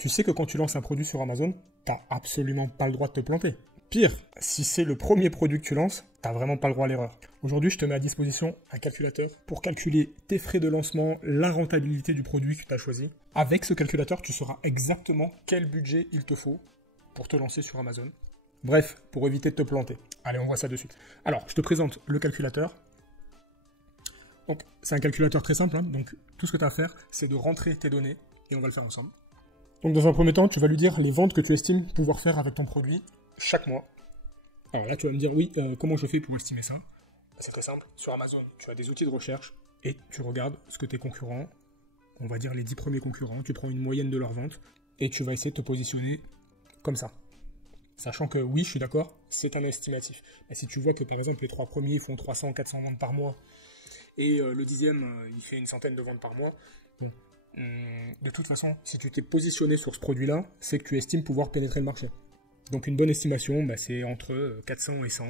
Tu sais que quand tu lances un produit sur Amazon, t'as absolument pas le droit de te planter. Pire, si c'est le premier produit que tu lances, t'as vraiment pas le droit à l'erreur. Aujourd'hui, je te mets à disposition un calculateur pour calculer tes frais de lancement, la rentabilité du produit que tu as choisi. Avec ce calculateur, tu sauras exactement quel budget il te faut pour te lancer sur Amazon. Bref, pour éviter de te planter. Allez, on voit ça de suite. Alors, je te présente le calculateur. Donc, c'est un calculateur très simple, hein. Donc tout ce que tu as à faire, c'est de rentrer tes données, et on va le faire ensemble. Donc dans un premier temps, tu vas lui dire les ventes que tu estimes pouvoir faire avec ton produit chaque mois. Alors là, tu vas me dire, oui, comment je fais pour estimer ça? C'est très simple, sur Amazon, tu as des outils de recherche, et tu regardes ce que tes concurrents, on va dire les 10 premiers concurrents, tu prends une moyenne de leurs ventes, et tu vas essayer de te positionner comme ça. Sachant que oui, je suis d'accord, c'est un estimatif. Mais si tu vois que par exemple les 3 premiers font 300, 400 ventes par mois, et le 10e, il fait une centaine de ventes par mois. Bon. De toute façon, si tu t'es positionné sur ce produit-là, c'est que tu estimes pouvoir pénétrer le marché. Donc une bonne estimation, c'est entre 400 et 100.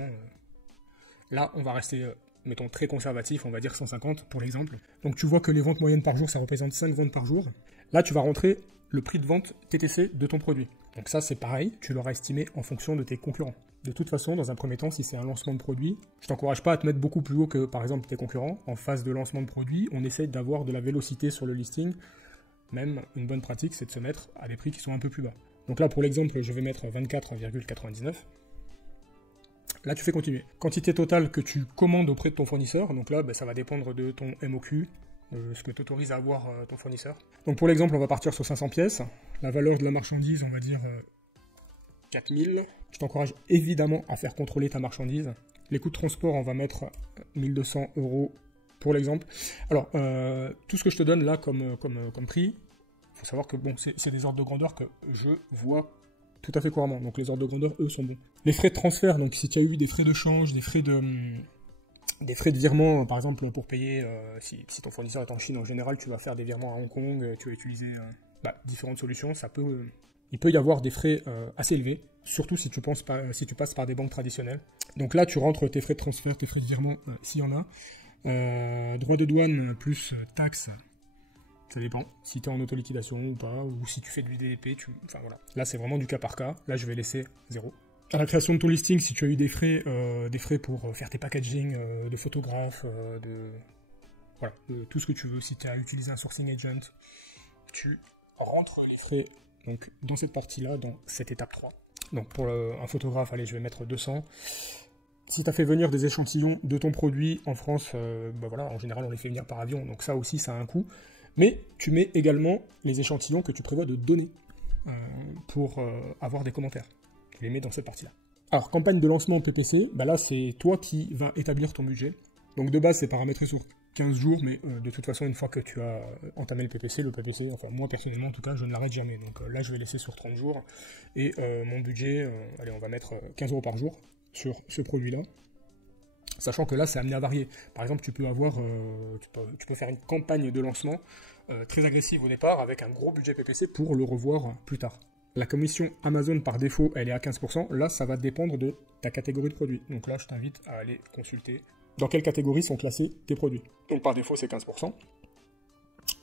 Là, on va rester, mettons, très conservatif, on va dire 150 pour l'exemple. Donc tu vois que les ventes moyennes par jour, ça représente 5 ventes par jour. Là, tu vas rentrer le prix de vente TTC de ton produit. Donc ça, c'est pareil, tu l'auras estimé en fonction de tes concurrents. De toute façon, dans un premier temps, si c'est un lancement de produit, je t'encourage pas à te mettre beaucoup plus haut que, par exemple, tes concurrents. En phase de lancement de produit, on essaye d'avoir de la vélocité sur le listing. Même une bonne pratique, c'est de se mettre à des prix qui sont un peu plus bas. Donc là, pour l'exemple, je vais mettre 24,99. Là, tu fais continuer. Quantité totale que tu commandes auprès de ton fournisseur. Donc là, ça va dépendre de ton MOQ, ce que tu autorises à avoir ton fournisseur. Donc pour l'exemple, on va partir sur 500 pièces. La valeur de la marchandise, on va dire 4000. Je t'encourage évidemment à faire contrôler ta marchandise. Les coûts de transport, on va mettre 1200 € pour l'exemple. Alors, tout ce que je te donne là comme prix, il faut savoir que bon, c'est des ordres de grandeur que je vois tout à fait couramment. Donc les ordres de grandeur, eux, sont bons. Les frais de transfert, donc si tu as eu des frais de change, des frais de virement, par exemple, pour payer, si ton fournisseur est en Chine, en général, tu vas faire des virements à Hong Kong, tu vas utiliser différentes solutions, il peut y avoir des frais assez élevés, surtout si tu passes par des banques traditionnelles. Donc là, tu rentres tes frais de transfert, tes frais de virement, s'il y en a. Droits de douane plus taxes, ça dépend. Si tu es en auto-liquidation ou pas, ou si tu fais du DDP, enfin voilà. Là, c'est vraiment du cas par cas. Là, je vais laisser 0. À la création de ton listing, si tu as eu des frais pour faire tes packaging, de photographes, voilà, tout ce que tu veux. Si tu as utilisé un sourcing agent, tu rentres les frais donc, dans cette partie-là, dans cette étape 3. Donc pour un photographe, allez, je vais mettre 200. Si tu as fait venir des échantillons de ton produit en France, voilà, en général, on les fait venir par avion. Donc ça aussi, ça a un coût. Mais tu mets également les échantillons que tu prévois de donner pour avoir des commentaires. Tu les mets dans cette partie-là. Alors, campagne de lancement PPC, là, c'est toi qui vas établir ton budget. Donc de base, c'est paramétré sur 15 jours, mais de toute façon, une fois que tu as entamé le PPC, enfin moi personnellement en tout cas, je ne l'arrête jamais. Donc là, je vais laisser sur 30 jours. Et mon budget, allez, on va mettre 15 € par jour sur ce produit-là. Sachant que là, c'est amené à varier. Par exemple, tu peux faire une campagne de lancement très agressive au départ, avec un gros budget PPC pour le revoir plus tard. La commission Amazon par défaut, elle est à 15%. Là, ça va dépendre de ta catégorie de produits. Donc là, je t'invite à aller consulter dans quelle catégorie sont classés tes produits. Donc par défaut, c'est 15%.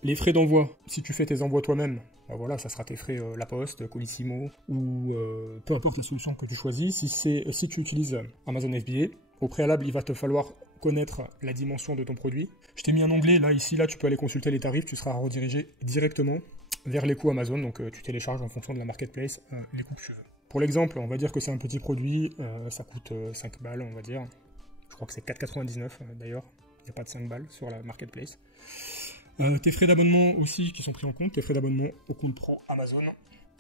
Les frais d'envoi, si tu fais tes envois toi-même, voilà, ça sera tes frais La Poste, Colissimo, ou peu importe la solution que tu choisis. Si tu utilises Amazon FBA, au préalable, il va te falloir connaître la dimension de ton produit. Je t'ai mis un onglet, là, ici, là, tu peux aller consulter les tarifs, tu seras redirigé directement vers les coûts Amazon, donc tu télécharges en fonction de la marketplace les coûts que tu veux. Pour l'exemple, on va dire que c'est un petit produit, ça coûte 5 balles, on va dire. Je crois que c'est 4,99 d'ailleurs, il n'y a pas de 5 balles sur la marketplace. Tes frais d'abonnement aussi qui sont pris en compte, tes frais d'abonnement au compte pro Amazon.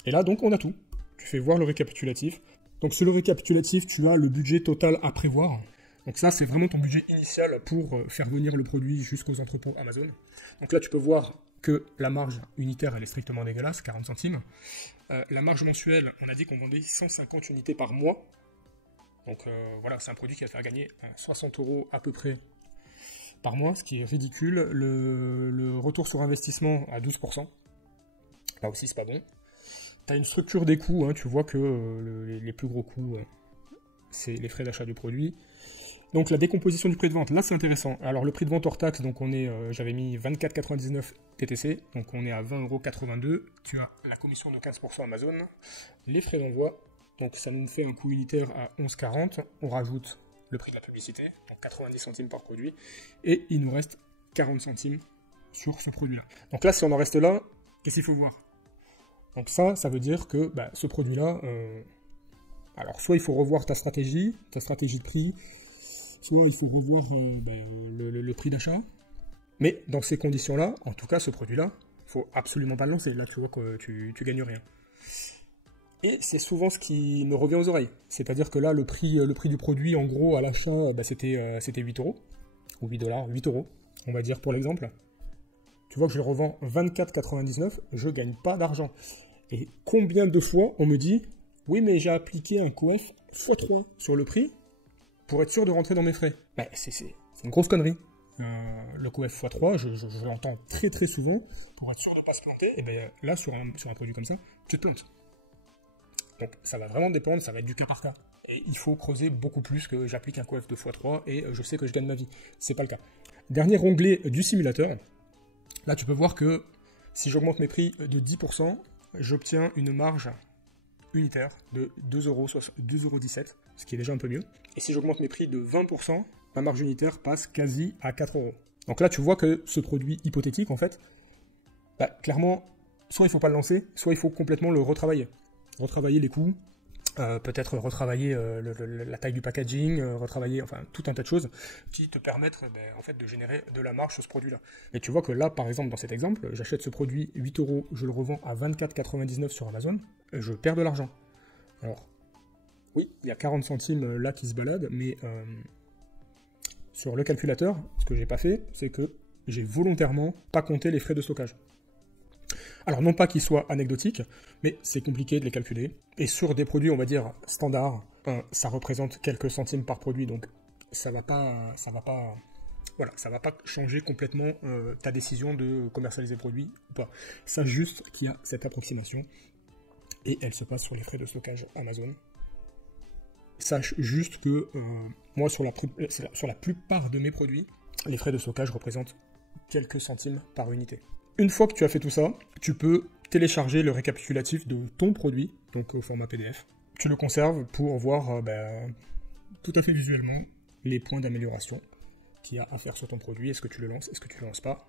Et là, donc, on a tout. Tu fais voir le récapitulatif. Donc, sur le récapitulatif, tu as le budget total à prévoir. Donc ça, c'est vraiment ton budget initial pour faire venir le produit jusqu'aux entrepôts Amazon. Donc là, tu peux voir que la marge unitaire, elle est strictement dégueulasse, 40 centimes. La marge mensuelle, on a dit qu'on vendait 150 unités par mois. Donc voilà, c'est un produit qui va te faire gagner 60 € à peu près par mois, ce qui est ridicule. Le retour sur investissement à 12%. Là aussi, c'est pas bon. Tu as une structure des coûts, hein, tu vois que les plus gros coûts, c'est les frais d'achat du produit. Donc la décomposition du prix de vente, là c'est intéressant. Alors le prix de vente hors taxe, donc on est, j'avais mis 24,99 TTC, donc on est à 20,82 €. Tu as la commission de 15% Amazon, les frais d'envoi, donc ça nous fait un coût unitaire à 11,40. On rajoute le prix de la publicité, donc 90 centimes par produit, et il nous reste 40 centimes sur ce produit-là. Donc là, si on en reste là, qu'est-ce qu'il faut voir? Donc ça veut dire que ce produit-là, alors soit il faut revoir ta stratégie de prix, soit il faut revoir le prix d'achat. Mais dans ces conditions-là, en tout cas, ce produit-là, il faut absolument pas le lancer. Là, tu vois que tu gagnes rien. Et c'est souvent ce qui me revient aux oreilles. C'est-à-dire que là, le prix du produit, en gros, à l'achat, c'était 8 €. Ou 8 $, 8 €, on va dire pour l'exemple. Tu vois que je le revends 24,99, je gagne pas d'argent. Et combien de fois on me dit, oui, mais j'ai appliqué un coef x3 sur le prix pour être sûr de rentrer dans mes frais. C'est une grosse connerie. Le coef x3, je l'entends très très souvent, pour être sûr de ne pas se planter, et là, sur un produit comme ça, tu te plantes. Donc ça va vraiment dépendre, ça va être du cas par cas. Et il faut creuser beaucoup plus que j'applique un coef de x3 et je sais que je gagne ma vie. C'est pas le cas. Dernier onglet du simulateur. Là, tu peux voir que si j'augmente mes prix de 10%, j'obtiens une marge unitaire de 2,17 €, ce qui est déjà un peu mieux. Et si j'augmente mes prix de 20%, ma marge unitaire passe quasi à 4 €. Donc là, tu vois que ce produit hypothétique, en fait, clairement, soit il ne faut pas le lancer, soit il faut complètement le retravailler. Retravailler les coûts, peut-être retravailler la taille du packaging, retravailler enfin tout un tas de choses qui te permettent en fait de générer de la marge sur ce produit-là. Et tu vois que là, par exemple, dans cet exemple, j'achète ce produit 8 €, je le revends à 24,99 sur Amazon, et je perds de l'argent. Alors, oui, il y a 40 centimes là qui se baladent, mais sur le calculateur, ce que j'ai pas fait, c'est que j'ai volontairement pas compté les frais de stockage. Alors non pas qu'ils soient anecdotiques, mais c'est compliqué de les calculer. Et sur des produits, on va dire, standards, ça représente quelques centimes par produit, donc ça va pas changer complètement ta décision de commercialiser le produit ou pas. Sache juste qu'il y a cette approximation, et elle se passe sur les frais de stockage Amazon. Sache juste que moi, sur la plupart de mes produits, les frais de stockage représentent quelques centimes par unité. Une fois que tu as fait tout ça, tu peux télécharger le récapitulatif de ton produit, donc au format PDF. Tu le conserves pour voir tout à fait visuellement les points d'amélioration qu'il y a à faire sur ton produit. Est-ce que tu le lances, est-ce que tu ne le lances pas?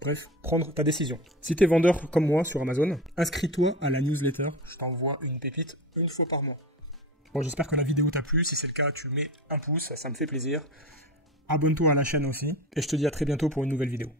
Bref, prendre ta décision. Si tu es vendeur comme moi sur Amazon, inscris-toi à la newsletter. Je t'envoie une pépite une fois par mois. Bon, j'espère que la vidéo t'a plu. Si c'est le cas, tu mets un pouce, ça me fait plaisir. Abonne-toi à la chaîne aussi. Et je te dis à très bientôt pour une nouvelle vidéo.